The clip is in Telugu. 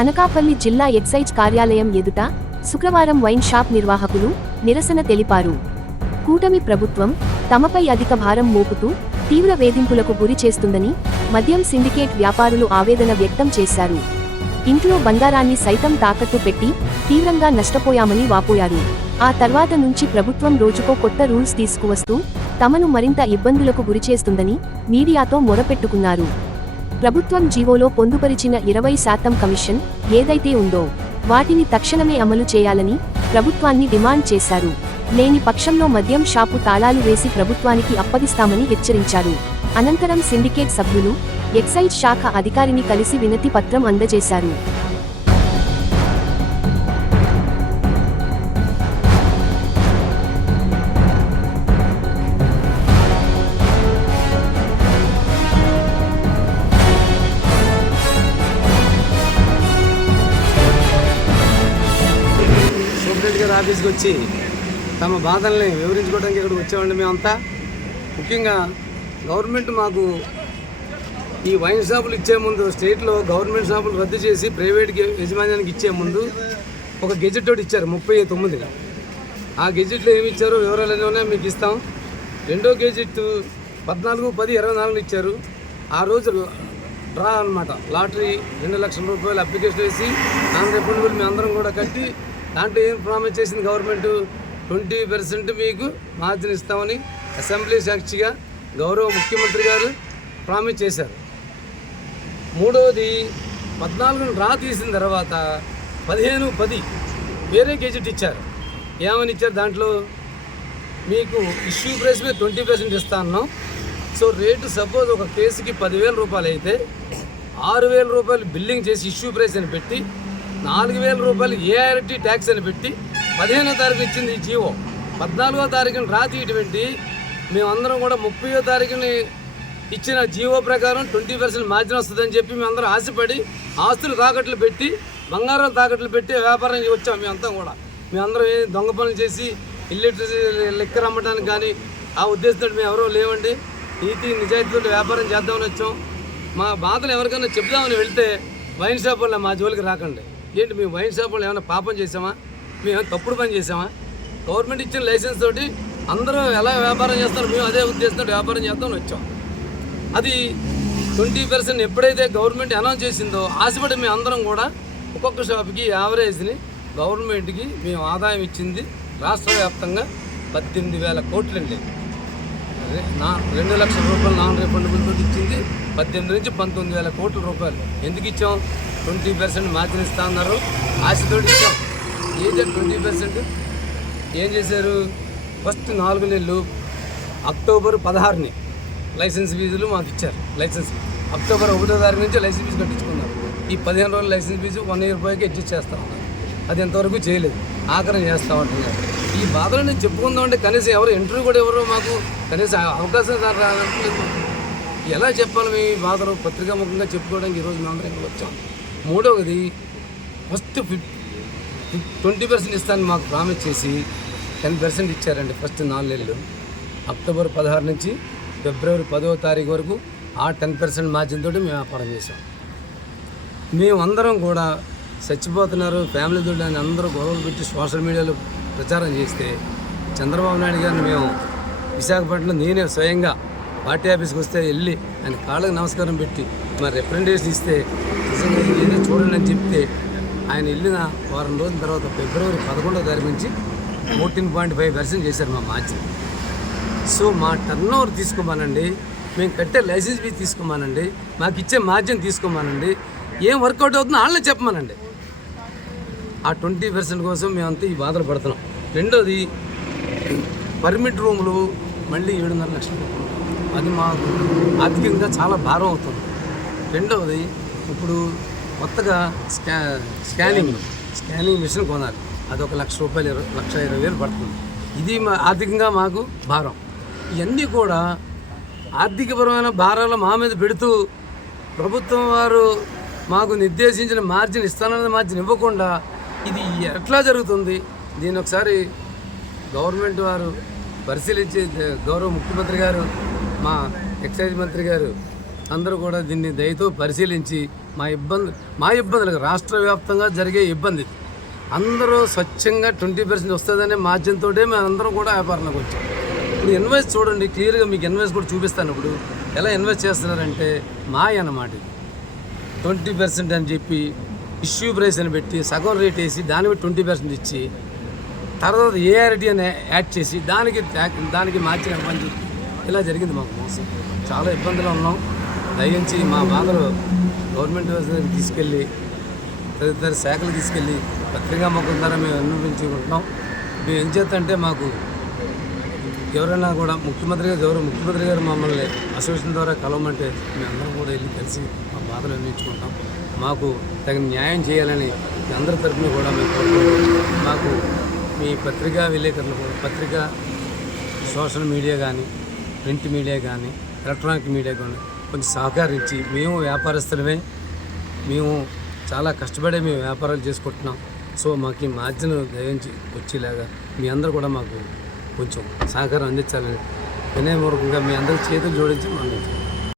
అనకాపల్లి జిల్లా ఎక్సైజ్ కార్యాలయం ఎదుట శుక్రవారం వైన్ షాప్ నిర్వాహకులు నిరసన తెలిపారు. కూటమి ప్రభుత్వం తమపై అధిక భారం మోపుతూ తీవ్ర వేధింపులకు గురి చేస్తుందని మద్యం సిండికేట్ వ్యాపారులు ఆవేదన వ్యక్తం చేశారు. ఇంట్లో బంగారాన్ని సైతం తాకట్టు పెట్టి తీవ్రంగా నష్టపోయామని వాపోయారు. ఆ తర్వాత నుంచి ప్రభుత్వం రోజుకో కొత్త రూల్స్ తీసుకువస్తూ తమను మరింత ఇబ్బందులకు గురిచేస్తుందని మీడియాతో మొరపెట్టుకున్నారు. ప్రభుత్వం జీవోలో పొందుపరిచిన ఇరవై శాతం కమిషన్ ఏదైతే ఉందో వాటిని తక్షణమే అమలు చేయాలని ప్రభుత్వాన్ని డిమాండ్ చేశారు. లేని పక్షంలో మద్యం షాపు తాళాలు వేసి ప్రభుత్వానికి అప్పగిస్తామని హెచ్చరించారు. అనంతరం సిండికేట్ సభ్యులు ఎక్సైజ్ శాఖ అధికారిని కలిసి వినతి పత్రం అందజేశారు. ఆఫీస్కి వచ్చి తమ బాధల్ని వివరించుకోవడానికి ఇక్కడికి వచ్చామండి మేమంతా. ముఖ్యంగా గవర్నమెంట్ మాకు ఈ వైన్ షాపులు ఇచ్చే ముందు స్టేట్లో గవర్నమెంట్ షాపులు రద్దు చేసి ప్రైవేట్ యజమాన్యానికి ఇచ్చే ముందు ఒక గెజెట్ ఒకటి ఇచ్చారు ముప్పై తొమ్మిది. ఆ గెజెట్లో ఏమి ఇచ్చారో వివరాలన్నీ ఉన్నాయి మీకు ఇస్తాం. రెండో గెజెట్ పద్నాలుగు పది ఇరవై నాలుగు ఇచ్చారు. ఆ రోజు డ్రా అనమాట లాటరీ రెండు లక్షల రూపాయలు అప్లికేషన్ వేసి నాన్ మేము అందరం కూడా కట్టి దాంట్లో ఏం ప్రామిస్ చేసింది గవర్నమెంట్? ట్వంటీ పర్సెంట్ మీకు మార్జిన్ ఇస్తామని అసెంబ్లీ సాక్షిగా గౌరవ ముఖ్యమంత్రి గారు ప్రామిస్ చేశారు. మూడవది పద్నాలుగును రా తీసిన తర్వాత పదిహేను పది వేరే గెజెట్ ఇచ్చారు. ఏమని ఇచ్చారు దాంట్లో? మీకు ఇష్యూ ప్రైస్ మీద ట్వంటీ పర్సెంట్ ఇస్తా అన్నాం. సో రేటు సపోజ్ ఒక కేసుకి పదివేల రూపాయలు అయితే ఆరు వేల రూపాయలు బిల్లింగ్ చేసి ఇష్యూ ప్రైస్ అని పెట్టి నాలుగు వేల రూపాయలు ఏఆర్టీ ట్యాక్స్ అని పెట్టి పదిహేనో తారీఖు ఇచ్చింది ఈ జీవో. పద్నాలుగో తారీఖున రాతీయటువంటి మేమందరం కూడా ముప్పయో తారీఖుని ఇచ్చిన జీవో ప్రకారం ట్వంటీ పర్సెంట్ మార్జిన్ వస్తుందని చెప్పి మేమందరం ఆశపడి ఆస్తులు తాకట్లు పెట్టి బంగారం తాకట్లు పెట్టి వ్యాపారం వచ్చాం మేమంతా కూడా. మేమందరం ఏ దొంగ పనులు చేసి ఇల్లెక్ట్రిసిటీ లెక్క రమ్మడానికి కానీ ఆ ఉద్దేశంతో మేము ఎవరో లేవండి. నీతి నిజాయితీతో వ్యాపారం చేద్దామని వచ్చాం. మా బాధలు ఎవరికైనా చెప్దామని వెళ్తే వైన్ షాప్ వల్ల మా జోలికి రాకండి. ఏంటి మేము వైన్ షాప్ వాళ్ళు ఏమైనా పాపం చేసామా మేము తప్పుడు పని చేసామా గవర్నమెంట్ ఇచ్చిన లైసెన్స్ తోటి అందరూ ఎలా వ్యాపారం చేస్తారో మేము అదే ఉద్దేశంతో వ్యాపారం చేద్దామని వచ్చాం. అది ట్వంటీ పర్సెంట్ ఎప్పుడైతే గవర్నమెంట్ అనౌన్స్ చేసిందో ఆశపడి మేము అందరం కూడా ఒక్కొక్క షాప్కి యావరేజ్ని గవర్నమెంట్కి మేము ఆదాయం ఇచ్చింది రాష్ట్ర వ్యాప్తంగా పద్దెనిమిది వేల కోట్లండి. నా రెండు లక్షల రూపాయలు నాన్ రిఫండబుల్ తోటి ఇచ్చింది. పద్దెనిమిది నుంచి పంతొమ్మిది వేల కోట్ల రూపాయలు. ఎందుకు ఇచ్చాం? ట్వంటీ పర్సెంట్ మార్జిన్ ఇస్తా అన్నారు. ఆశతో ఇచ్చాం. ఏదే ట్వంటీ పర్సెంట్. ఏం చేశారు? ఫస్ట్ నాలుగు నెలలు అక్టోబర్ పదహారుని లైసెన్స్ ఫీజులు మాకు ఇచ్చారు. లైసెన్స్ అక్టోబర్ ఒకటో తారీఖు నుంచి లైసెన్స్ ఫీజు కట్టించుకున్నారు. ఈ పదిహేను రోజులు లైసెన్స్ ఫీజు వన్ ఇయర్ రూపాయకి అడ్జస్ట్ చేస్తా ఉన్నారు. అది ఎంతవరకు చేయలేదు. ఆఖరణ చేస్తా ఉంటున్నారు ఈ బాధలు నేను చెప్పుకుందాం అంటే కనీసం ఎవరు ఇంటర్వ్యూ కూడా ఎవరు మాకు. కనీసం అవకాశం రా- రావట్లేదు ఎలా చెప్పాలి మీ బాధలు? పత్రికాముఖంగా చెప్పుకోవడానికి ఈరోజు మేము అందరం వచ్చాం. మూడవది ఫస్ట్ ఫిఫ్ ట్వంటీ పర్సెంట్ ఇస్తానని మాకు ప్రామిస్ చేసి టెన్ పర్సెంట్ ఇచ్చారండి ఫస్ట్ నాలుగు నెలలు. అక్టోబర్ పదహారు నుంచి ఫిబ్రవరి పదవ తారీఖు వరకు ఆ టెన్ పర్సెంట్ మార్జిన్ తోటి మేము వ్యాపారం చేసాం మేమందరం కూడా చచ్చిపోతున్నారు. ఫ్యామిలీ తోటి అని అందరూ గొడవలు పెట్టి సోషల్ మీడియాలో ప్రచారం చేస్తే చంద్రబాబు నాయుడు గారిని మేము విశాఖపట్నం నేనే స్వయంగా పార్టీ ఆఫీస్కి వస్తే వెళ్ళి ఆయన కాళ్ళకి నమస్కారం పెట్టి మరి రిప్రజెంటేషన్ ఇస్తే నిజంగా ఏదో చూడండి అని చెప్తే ఆయన వెళ్ళిన వారం రోజుల తర్వాత ఫిబ్రవరి పదకొండో తారీఖు నుంచి ఫోర్టీన్ పాయింట్ ఫైవ్ పర్సెంట్ చేశారు మా మార్జిన్ సో మా టర్న్ ఓవర్ తీసుకోమానండి. మేము కట్టే లైసెన్స్ ఫీజు తీసుకోమానండి. మాకు ఇచ్చే మార్జిన్ తీసుకోమానండి. ఏం వర్కౌట్ అవుతుందో వాళ్ళని చెప్పమానండి. ఆ ట్వంటీ పర్సెంట్ కోసం మేమంతా ఈ బాధలు పడుతున్నాం. రెండోది పర్మిట్ రూములు మళ్ళీ ఏడున్నర లక్షలు అది మాకు ఆర్థికంగా చాలా భారం అవుతుంది. రెండవది ఇప్పుడు కొత్తగా స్కా స్కానింగ్ స్కానింగ్ మిషన్ కొనాలి. అది ఒక లక్ష రూపాయలు ఇరవై లక్ష ఇరవై వేలు పడుతుంది. ఇది మా ఆర్థికంగా మాకు భారం. ఇవన్నీ కూడా ఆర్థికపరమైన భారాలు మా మీద పెడుతూ ప్రభుత్వం వారు మాకు నిర్దేశించిన మార్జిన్ ఇస్తానన్న మార్జిన్ ఇవ్వకుండా ఇది ఎట్లా జరుగుతుంది? దీని ఒకసారి గవర్నమెంట్ వారు పరిశీలించి గౌరవ ముఖ్యమంత్రి గారు మా ఎక్సైజ్ మంత్రి గారు అందరూ కూడా దీన్ని దయతో పరిశీలించి మా ఇబ్బంది మా ఇబ్బందులకు రాష్ట్ర వ్యాప్తంగా జరిగే ఇబ్బంది. అందరూ స్వచ్ఛంగా ట్వంటీ పర్సెంట్ వస్తుందనే మాధ్యంతో మేము అందరం కూడా వ్యాపారంలోకి వచ్చాం. ఇప్పుడు ఇన్వెస్ట్ చూడండి క్లియర్గా మీకు ఇన్వెస్ట్ కూడా చూపిస్తాను ఇప్పుడు. ఎలా ఇన్వెస్ట్ చేస్తున్నారంటే మాయ అన్నమాట ట్వంటీ పర్సెంట్ అని చెప్పి ఇష్యూ ప్రైస్ అని పెట్టి సగం రేట్ వేసి దాని మీద ట్వంటీ పర్సెంట్ ఇచ్చి తర్వాత ఏఆర్టీ అని యాడ్ చేసి దానికి ట్యాక్- దానికి మార్చిన పని ఇలా జరిగింది మాకు మోసం. చాలా ఇబ్బందులు ఉన్నాం. దయించి మా బాధలు గవర్నమెంట్ తీసుకెళ్ళి తదితర శాఖలు తీసుకెళ్ళి పత్రికా మొక్కల ద్వారా మేము అన్వయించుకుంటున్నాం మేము ఏం చేద్దంటే మాకు ఎవరైనా కూడా ముఖ్యమంత్రి గారు గౌరవ ముఖ్యమంత్రి గారు మమ్మల్ని అసోసియేషన్ ద్వారా కలవమంటే మేమందరం కూడా వెళ్ళి కలిసి మా బాధలు నిర్ణయించుకుంటాం. మాకు తగిన న్యాయం చేయాలని మీ అందరి తరఫున కూడా మేము కోరుకుంటున్నాం. మాకు మీ పత్రికా విలేకరులు కూడా పత్రికా సోషల్ మీడియా కానీ ప్రింట్ మీడియా కానీ ఎలక్ట్రానిక్ మీడియా కానీ కొంచెం సహకరించి మేము వ్యాపారస్తులమే. మేము చాలా కష్టపడే మేము వ్యాపారాలు చేసుకుంటున్నాం. సో మాకు ఈ మార్జిన్ దయించి వచ్చేలాగా మీ అందరూ కూడా మాకు కొంచెం సహకారం అందించాలని వినయపూర్వకంగా మీ అందరి చేతులు జోడించి మనం